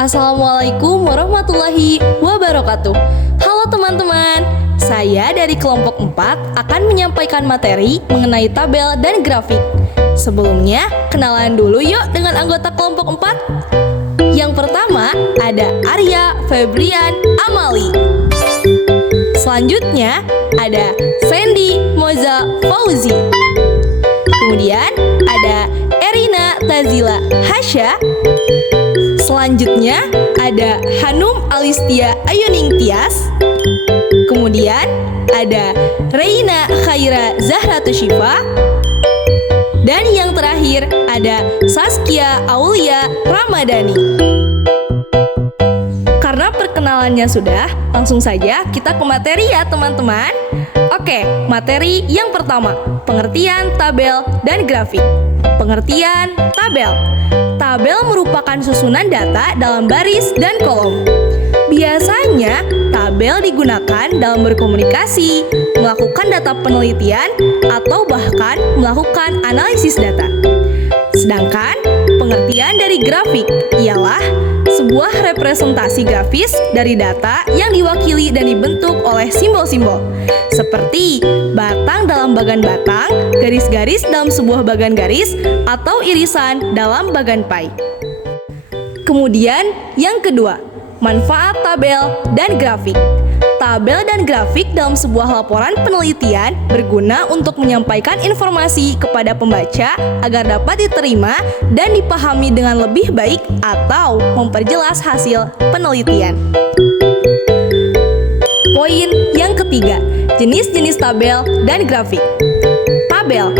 Assalamualaikum warahmatullahi wabarakatuh. Halo teman-teman, saya dari kelompok 4 akan menyampaikan materi mengenai tabel dan grafik. Sebelumnya, kenalan dulu yuk dengan anggota kelompok 4. Yang pertama ada Arya Febrian Amali. Selanjutnya ada Sandy Moza Fauzi. Kemudian ada Erina Tazila Hasya. Selanjutnya ada Hanum Alistia Ayuning Tias. Kemudian ada Reina Khaira Zahratu Syifa. Dan yang terakhir ada Saskia Aulia Ramadhani. Karena perkenalannya sudah, langsung saja kita ke materi ya teman-teman. Oke, materi yang pertama, pengertian tabel dan grafik. Pengertian tabel. Tabel merupakan susunan data dalam baris dan kolom. Biasanya, tabel digunakan dalam berkomunikasi, melakukan data penelitian, atau bahkan melakukan analisis data. Sedangkan, pengertian dari grafik ialah sebuah representasi grafis dari data yang diwakili dan dibentuk oleh simbol-simbol, seperti batang dalam bagan batang, garis-garis dalam sebuah bagan garis, atau irisan dalam bagan pie. Kemudian, yang kedua, manfaat tabel dan grafik. Tabel dan grafik dalam sebuah laporan penelitian berguna untuk menyampaikan informasi kepada pembaca agar dapat diterima dan dipahami dengan lebih baik atau memperjelas hasil penelitian. Poin yang ketiga, jenis-jenis tabel dan grafik. Tabel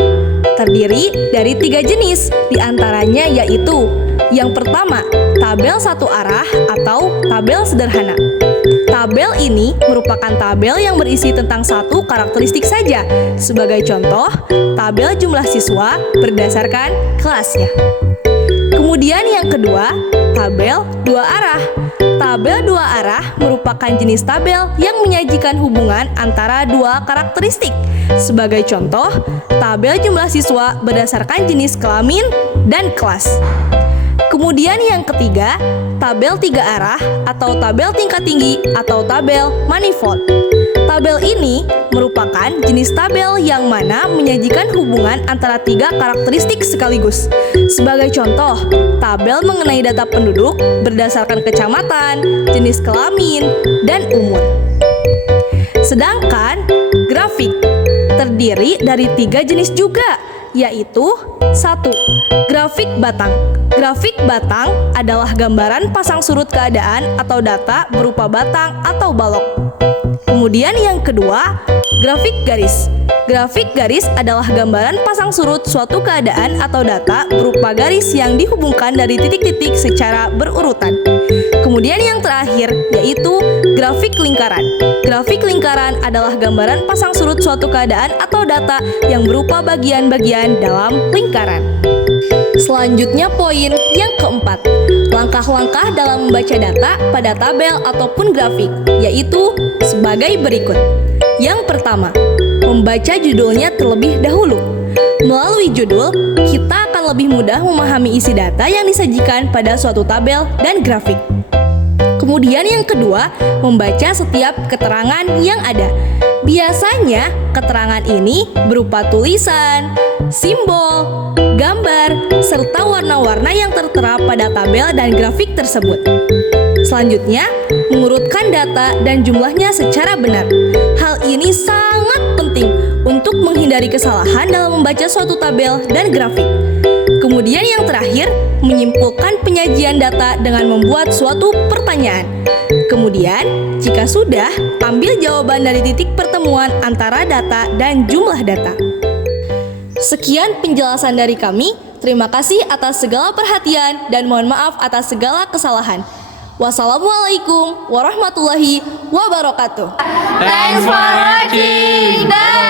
terdiri dari 3 jenis, diantaranya yaitu yang pertama, tabel satu arah atau tabel sederhana. Tabel ini merupakan tabel yang berisi tentang satu karakteristik saja. Sebagai contoh, tabel jumlah siswa berdasarkan kelasnya. Kemudian yang kedua, tabel dua arah. Tabel dua arah merupakan jenis tabel yang menyajikan hubungan antara dua karakteristik. Sebagai contoh, tabel jumlah siswa berdasarkan jenis kelamin dan kelas. Kemudian yang ketiga, tabel 3 arah atau tabel tingkat tinggi atau tabel manifold. Tabel ini merupakan jenis tabel yang mana menyajikan hubungan antara 3 karakteristik sekaligus. Sebagai contoh, tabel mengenai data penduduk berdasarkan kecamatan, jenis kelamin, dan umur. Sedangkan grafik terdiri dari 3 jenis juga, yaitu 1. Grafik batang. Grafik batang adalah gambaran pasang surut keadaan atau data berupa batang atau balok. Kemudian yang kedua, grafik garis. Grafik garis adalah gambaran pasang surut suatu keadaan atau data berupa garis yang dihubungkan dari titik-titik secara berurutan. Kemudian yang terakhir yaitu grafik lingkaran. Grafik lingkaran adalah gambaran pasang surut suatu keadaan atau data yang berupa bagian-bagian dalam lingkaran. Selanjutnya poin yang keempat, langkah-langkah dalam membaca data pada tabel ataupun grafik, yaitu sebagai berikut. Yang pertama, membaca judulnya terlebih dahulu. Melalui judul, kita akan lebih mudah memahami isi data yang disajikan pada suatu tabel dan grafik. Kemudian yang kedua, membaca setiap keterangan yang ada. Biasanya, keterangan ini berupa tulisan, simbol, gambar, serta warna-warna yang tertera pada tabel dan grafik tersebut. Selanjutnya, mengurutkan data dan jumlahnya secara benar. Hal ini sangat penting untuk menghindari kesalahan dalam membaca suatu tabel dan grafik. Kemudian yang terakhir, menyimpulkan penyajian data dengan membuat suatu pertanyaan. Kemudian, jika sudah, ambil jawaban dari titik pertemuan antara data dan jumlah data. Sekian penjelasan dari kami. Terima kasih atas segala perhatian dan mohon maaf atas segala kesalahan. Wassalamualaikum warahmatullahi wabarakatuh. Thanks for watching. Bye.